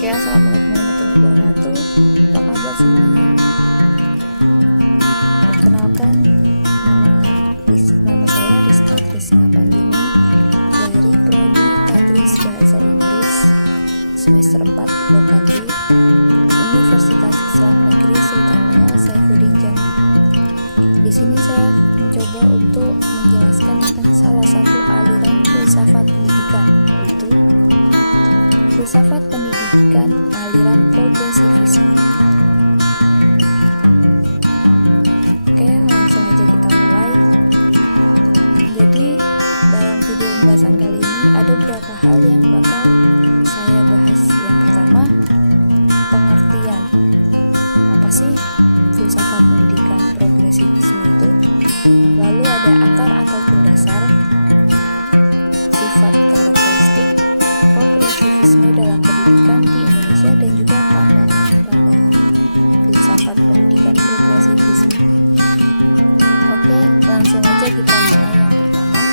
Oke, assalamualaikum warahmatullahi wabarakatuh. Apa kabar semuanya? Perkenalkan, nama saya Rizka Krisna Pandini dari Prodi Tadris Bahasa Inggris semester 4 Lokal D, Universitas Islam Negeri Sultan Saifuddin Jambi. Di sini saya mencoba untuk menjelaskan tentang salah satu aliran filsafat pendidikan, yaitu filsafat pendidikan aliran progresivisme. Oke, langsung aja kita mulai. Jadi, dalam video pembahasan kali ini ada beberapa hal yang bakal saya bahas. Yang pertama, pengertian. Apa sih filsafat pendidikan progresivisme itu? Lalu ada akar ataupun dasar, sifat karakteristik progresivisme dalam pendidikan di Indonesia, dan juga pandangan filsafat pendidikan progresivisme. Oke, langsung aja kita mulai. Yang pertama,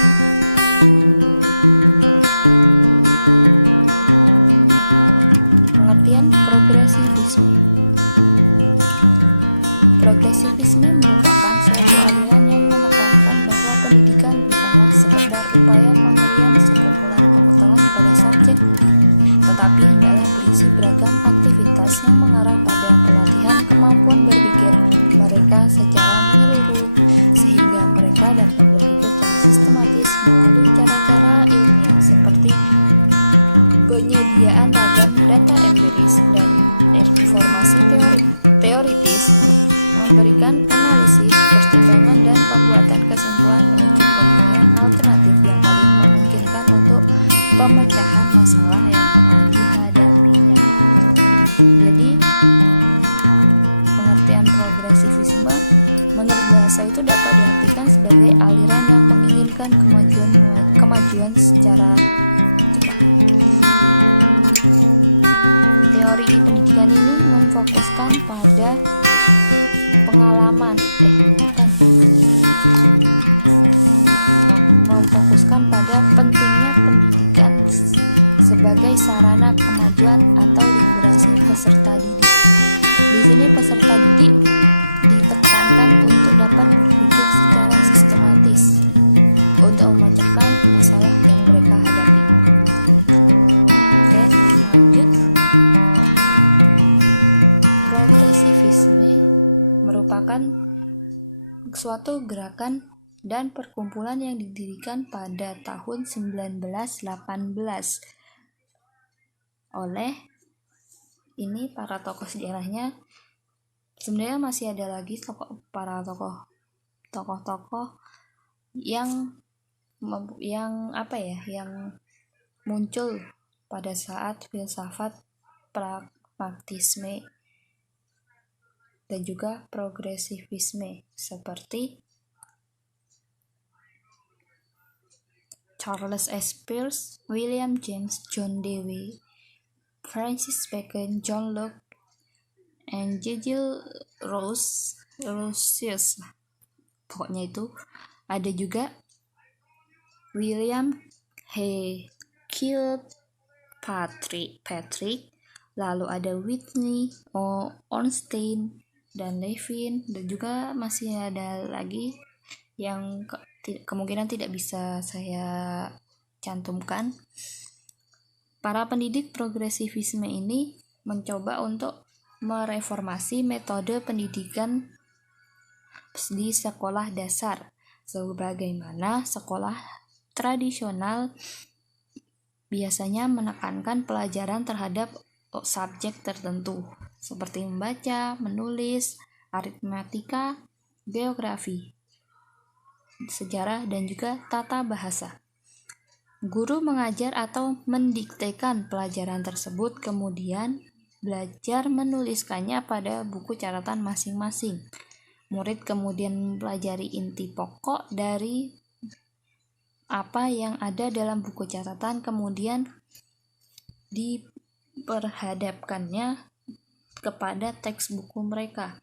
pengertian progresivisme. Progresivisme merupakan suatu aliran yang menekankan bahwa pendidikan bukanlah sekedar upaya pemberian sekumpulan pengetahuan pada subjek didik, tetapi hendaklah berisi beragam aktivitas yang mengarah pada pelatihan kemampuan berpikir mereka secara menyeluruh, sehingga mereka dapat berpikir secara sistematis melalui cara-cara ilmiah seperti penyediaan ragam data empiris dan informasi teoritis, memberikan analisis, pertimbangan, dan pembuatan kesimpulan menuju penemuan alternatif yang paling memungkinkan untuk pemecahan masalah yang tengah dihadapinya. Jadi, pengertian progresivisme menurut bahasa itu dapat diartikan sebagai aliran yang menginginkan kemajuan secara cepat. Teori pendidikan ini memfokuskan pada memfokuskan pada pentingnya pendidikan sebagai sarana kemajuan atau liberasi peserta didik. Di sini peserta didik ditekankan untuk dapat berpikir secara sistematis untuk memecahkan masalah yang mereka hadapi. Oke, lanjut. Progresivisme merupakan suatu gerakan dan perkumpulan yang didirikan pada tahun 1918 oleh para tokoh sejarahnya. Sebenarnya masih ada lagi para tokoh-tokoh yang muncul pada saat filsafat pragmatisme dan juga progresivisme, seperti Charles S. Peirce, William James, John Dewey, Francis Bacon, John Locke, and J.G. Rawls. Pokoknya itu. Ada juga William Kilpatrick, lalu ada Whitney, Ornstein, dan Levin, dan juga masih ada lagi yang kemungkinan tidak bisa saya cantumkan. Para pendidik progresivisme ini mencoba untuk mereformasi metode pendidikan di sekolah dasar, sebagaimana sekolah tradisional biasanya menekankan pelajaran terhadap subjek tertentu seperti membaca, menulis, aritmatika, geografi, sejarah, dan juga tata bahasa. Guru mengajar atau mendiktekan pelajaran tersebut, kemudian belajar menuliskannya pada buku catatan masing-masing. Murid kemudian mempelajari inti pokok dari apa yang ada dalam buku catatan, kemudian diperhadapkannya kepada teks buku mereka.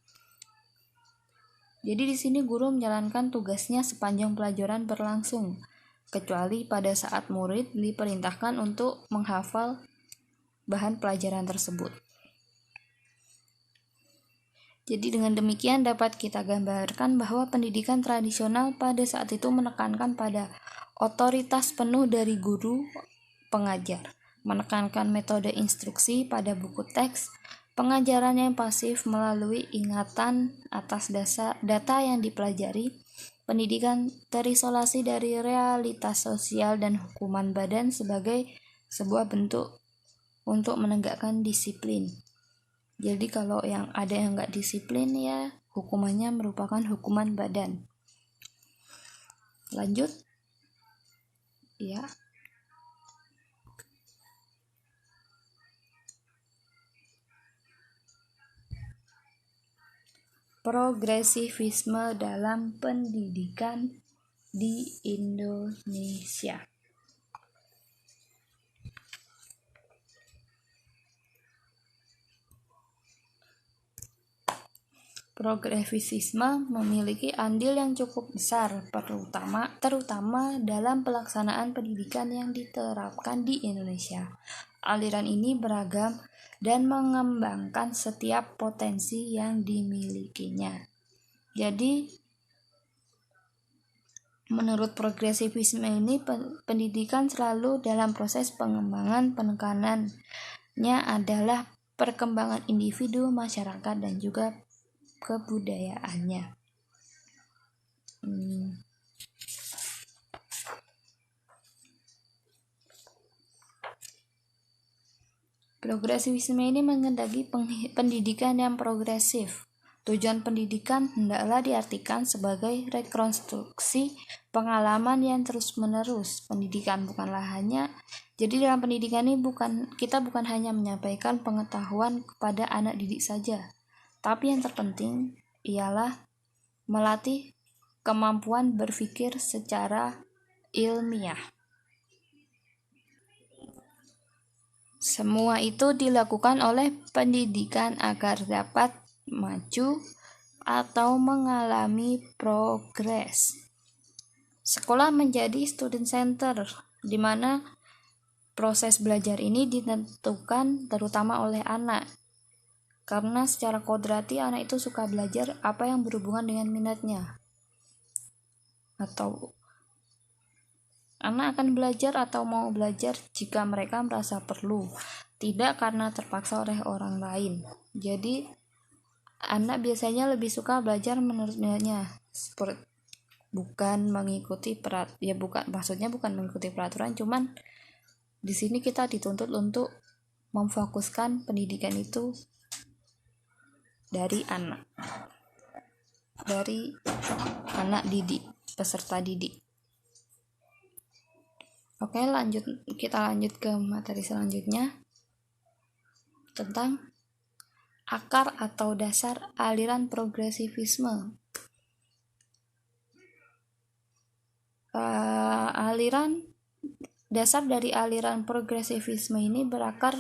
Jadi di sini guru menjalankan tugasnya sepanjang pelajaran berlangsung, kecuali pada saat murid diperintahkan untuk menghafal bahan pelajaran tersebut. Jadi dengan demikian dapat kita gambarkan bahwa pendidikan tradisional pada saat itu menekankan pada otoritas penuh dari guru pengajar, menekankan metode instruksi pada buku teks, pengajaran yang pasif melalui ingatan atas data yang dipelajari, pendidikan terisolasi dari realitas sosial dan hukuman badan sebagai sebuah bentuk untuk menegakkan disiplin. Jadi kalau yang ada yang nggak disiplin ya hukumannya merupakan hukuman badan. Lanjut ya. Progresivisme dalam pendidikan di Indonesia. Progresivisme memiliki andil yang cukup besar, terutama dalam pelaksanaan pendidikan yang diterapkan di Indonesia. Aliran ini beragam dan mengembangkan setiap potensi yang dimilikinya. Jadi, menurut progresivisme ini, pendidikan selalu dalam proses pengembangan. Penekanannya adalah perkembangan individu, masyarakat, dan juga kebudayaannya. Progresivisme ini menghendaki pendidikan yang progresif. Tujuan pendidikan hendaklah diartikan sebagai rekonstruksi pengalaman yang terus-menerus. Pendidikan bukanlah hanya dalam pendidikan ini kita bukan hanya menyampaikan pengetahuan kepada anak didik saja, tapi yang terpenting ialah melatih kemampuan berpikir secara ilmiah. Semua itu dilakukan oleh pendidikan agar dapat maju atau mengalami progres. Sekolah menjadi student center, di mana proses belajar ini ditentukan terutama oleh anak. Karena secara kodrati anak itu suka belajar apa yang berhubungan dengan minatnya. Atau anak akan belajar atau mau belajar jika mereka merasa perlu, tidak karena terpaksa oleh orang lain. Jadi anak biasanya lebih suka belajar menurut minatnya, bukan mengikuti bukan mengikuti peraturan, cuman di sini kita dituntut untuk memfokuskan pendidikan itu dari anak didik, peserta didik. Oke, kita lanjut ke materi selanjutnya tentang akar atau dasar aliran progresivisme. Dasar dari aliran progresivisme ini berakar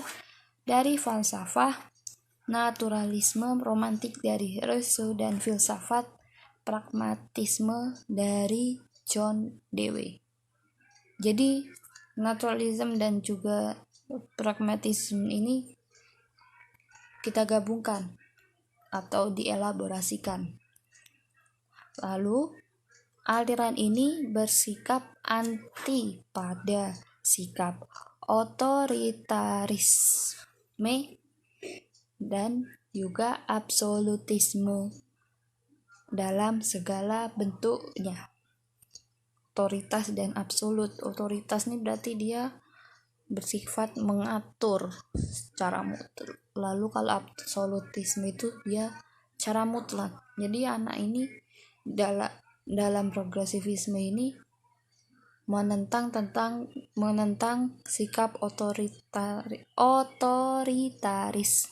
dari falsafah naturalisme romantik dari Rousseau dan filsafat pragmatisme dari John Dewey. Jadi naturalisme dan juga pragmatisme ini kita gabungkan atau dielaborasikan. Lalu aliran ini bersikap anti pada sikap otoritarisme dan juga absolutisme dalam segala bentuknya. Otoritas dan absolut. Otoritas ini berarti dia bersifat mengatur secara mutlak. Lalu kalau absolutisme itu dia secara mutlak. Jadi anak ini dalam progresivisme ini menentang sikap otoritarisme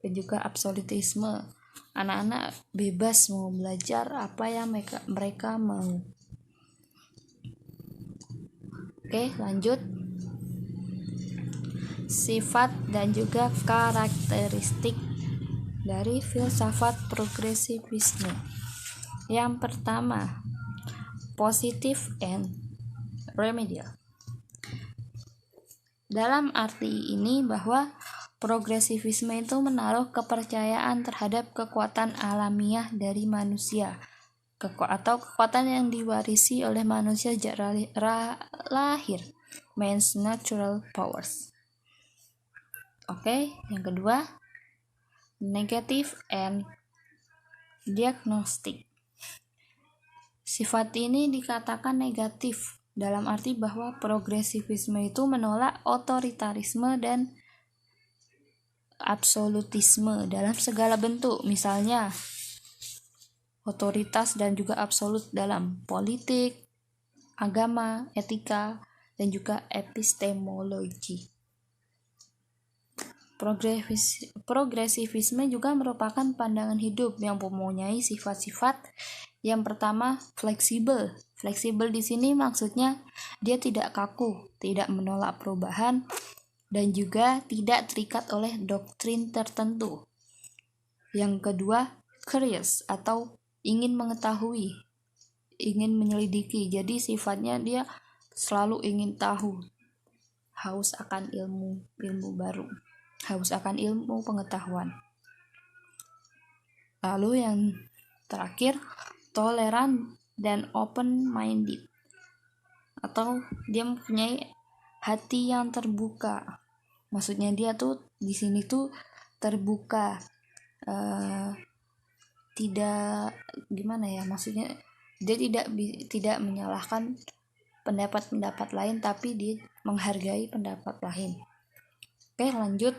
dan juga absolutisme. Anak-anak bebas mau belajar apa yang mereka mau. Oke, lanjut. Sifat dan juga karakteristik dari filsafat progresivisme. Yang pertama, positive and remedial. Dalam arti ini bahwa progresivisme itu menaruh kepercayaan terhadap kekuatan alamiah dari manusia atau kekuatan yang diwarisi oleh manusia sejak lahir, man's natural powers. Oke, yang kedua, negative and diagnostic. Sifat ini dikatakan negatif dalam arti bahwa progresivisme itu menolak otoritarisme dan absolutisme dalam segala bentuk, misalnya otoritas dan juga absolut dalam politik, agama, etika, dan juga epistemologi. Progresivisme juga merupakan pandangan hidup yang mempunyai sifat-sifat. Yang pertama, fleksibel. Fleksibel di sini maksudnya dia tidak kaku, tidak menolak perubahan, dan juga tidak terikat oleh doktrin tertentu. Yang kedua, curious atau ingin mengetahui, ingin menyelidiki. Jadi sifatnya dia selalu ingin tahu, haus akan ilmu baru, haus akan ilmu pengetahuan. Lalu yang terakhir, toleran dan open-minded, atau dia mempunyai hati yang terbuka. Maksudnya dia tuh di sini tuh terbuka, tidak gimana ya, maksudnya dia tidak menyalahkan pendapat-pendapat lain, tapi dia menghargai pendapat lain. Oke, lanjut.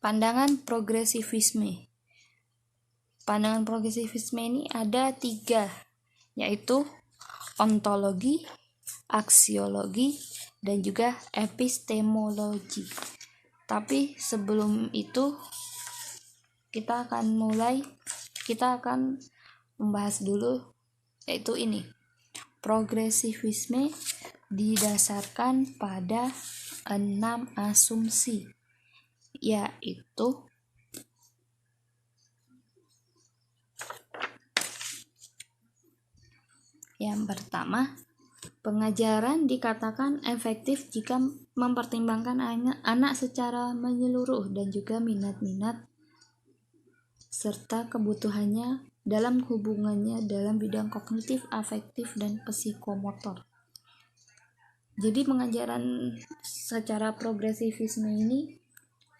Pandangan progresivisme. Pandangan progresivisme ini ada 3, yaitu ontologi, aksiologi, dan juga epistemologi. Tapi sebelum itu kita akan membahas dulu, yaitu ini. Progresivisme didasarkan pada 6 asumsi, yaitu yang pertama, pengajaran dikatakan efektif jika mempertimbangkan anak secara menyeluruh dan juga minat-minat serta kebutuhannya dalam hubungannya dalam bidang kognitif, afektif, dan psikomotor. Jadi pengajaran secara progresivisme ini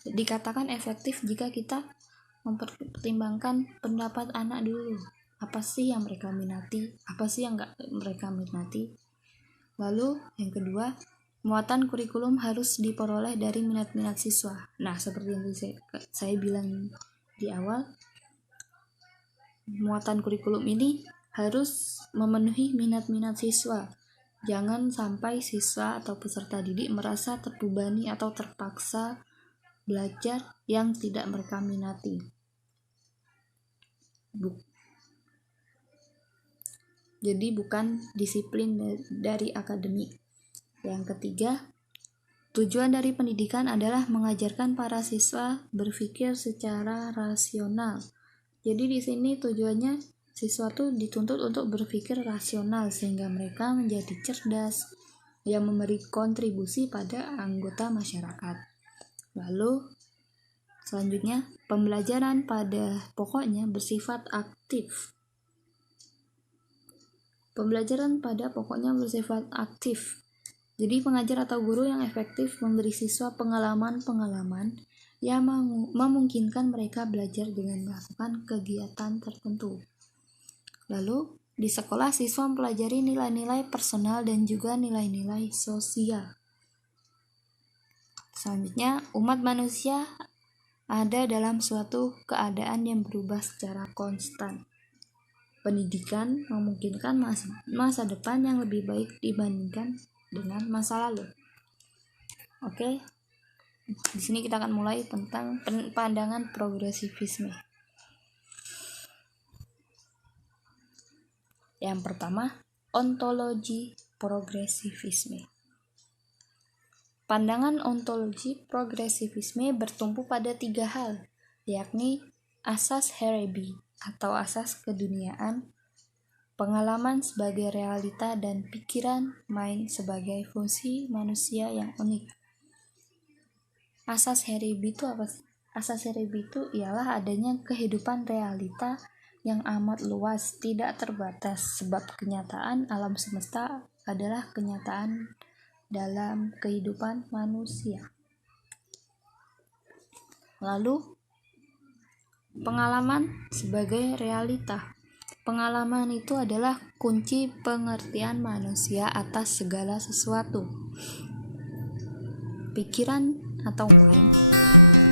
dikatakan efektif jika kita mempertimbangkan pendapat anak dulu. Apa sih yang mereka minati, apa sih yang enggak mereka minati. Lalu yang kedua, muatan kurikulum harus diperoleh dari minat-minat siswa. Nah, seperti yang saya bilang di awal, muatan kurikulum ini harus memenuhi minat-minat siswa. Jangan sampai siswa atau peserta didik merasa terbebani atau terpaksa belajar yang tidak mereka minati. Jadi bukan disiplin dari akademik. Yang ketiga, tujuan dari pendidikan adalah mengajarkan para siswa berpikir secara rasional. Jadi di sini tujuannya siswa tuh dituntut untuk berpikir rasional sehingga mereka menjadi cerdas yang memberi kontribusi pada anggota masyarakat. Lalu selanjutnya, pembelajaran pada pokoknya bersifat aktif. Pembelajaran pada pokoknya bersifat aktif. Jadi pengajar atau guru yang efektif memberi siswa pengalaman-pengalaman yang memungkinkan mereka belajar dengan melakukan kegiatan tertentu. Lalu di sekolah siswa mempelajari nilai-nilai personal dan juga nilai-nilai sosial. Selanjutnya, umat manusia ada dalam suatu keadaan yang berubah secara konstan. Pendidikan memungkinkan masa depan yang lebih baik dibandingkan dengan masa lalu. Oke. Di sini kita akan mulai tentang pandangan progresivisme. Yang pertama, ontologi progresivisme. Pandangan ontologi progresivisme bertumpu pada 3 hal, yakni asas Haredi atau asas keduniaan, pengalaman sebagai realita, dan pikiran mind sebagai fungsi manusia yang unik. Asas Haribi itu apa sih? Asas Haribi itu ialah adanya kehidupan realita yang amat luas, tidak terbatas, sebab kenyataan alam semesta adalah kenyataan dalam kehidupan manusia. Lalu, pengalaman sebagai realita. Pengalaman itu adalah kunci pengertian manusia atas segala sesuatu. Pikiran atau mind.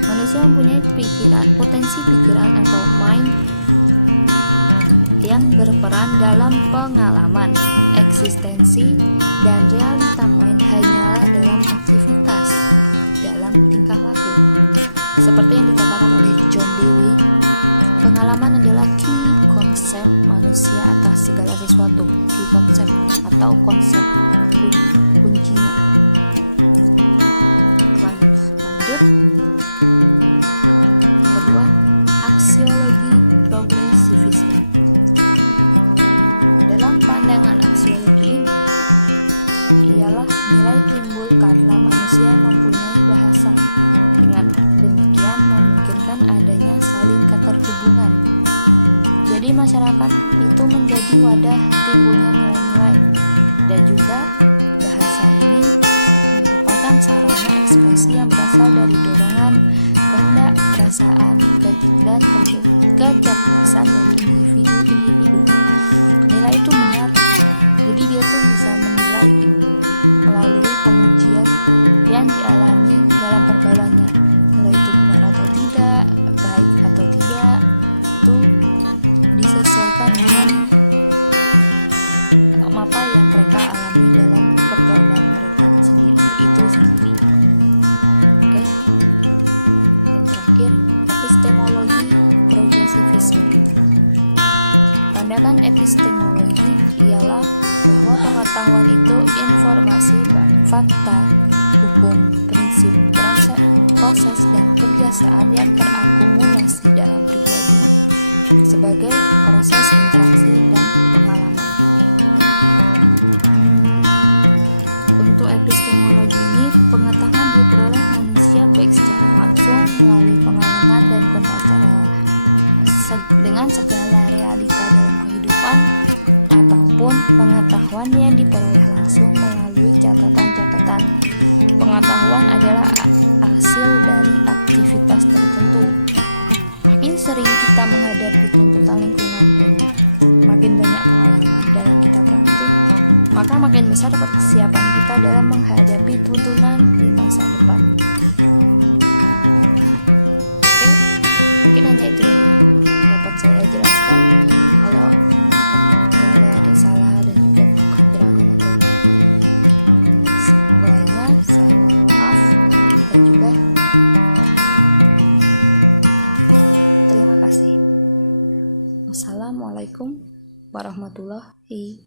Manusia mempunyai potensi pikiran atau mind yang berperan dalam pengalaman, eksistensi, dan realita mind hanyalah dalam aktivitas, dalam tingkah laku. Seperti yang dikatakan oleh John Dewey, pengalaman adalah key konsep manusia atas segala sesuatu. Key konsep atau konsep kuncinya. Lanjut. Yang kedua, aksiologi progresivisme. Dalam pandangan aksiologi ini, ialah nilai timbul karena manusia mempunyai bahasa. Dengan demikian memungkinkan adanya saling keterhubungan. Jadi masyarakat itu menjadi wadah timbulnya nilai-nilai, dan juga bahasa ini merupakan sarana ekspresi yang berasal dari dorongan, kehendak, perasaan, dan kecerdasan dari individu-individu. Nilai itu benar, jadi dia tuh bisa menilai melalui pengujian yang dialami dalam pergaulannya. Nilai itu benar atau tidak, baik atau tidak, itu disesuaikan dengan apa yang mereka alami dalam pergaulan mereka itu sendiri. Oke. Dan terakhir, epistemologi progresivisme. Pandangan epistemologi ialah bahwa pengetahuan itu informasi, fakta, hukum, prinsip, proses, dan kebiasaan yang terakumulasi dalam pribadi sebagai proses interaksi dan pengalaman. Untuk epistemologi ini, pengetahuan diperoleh manusia baik secara langsung melalui pengalaman dan kontak dengan segala realita dalam kehidupan, ataupun pengetahuan yang diperoleh langsung melalui catatan-catatan. Pengetahuan adalah hasil dari aktivitas tertentu. Makin sering kita menghadapi tuntutan lingkungan dan makin banyak pengalaman dalam kita praktik, maka makin besar persiapan kita dalam menghadapi tuntunan di masa depan. Oke, mungkin hanya itu yang dapat saya jelaskan. Kalau ada salah dan juga kekurangan atau lainnya, saya mohon maaf, dan juga terima kasih. Wassalamualaikum warahmatullahi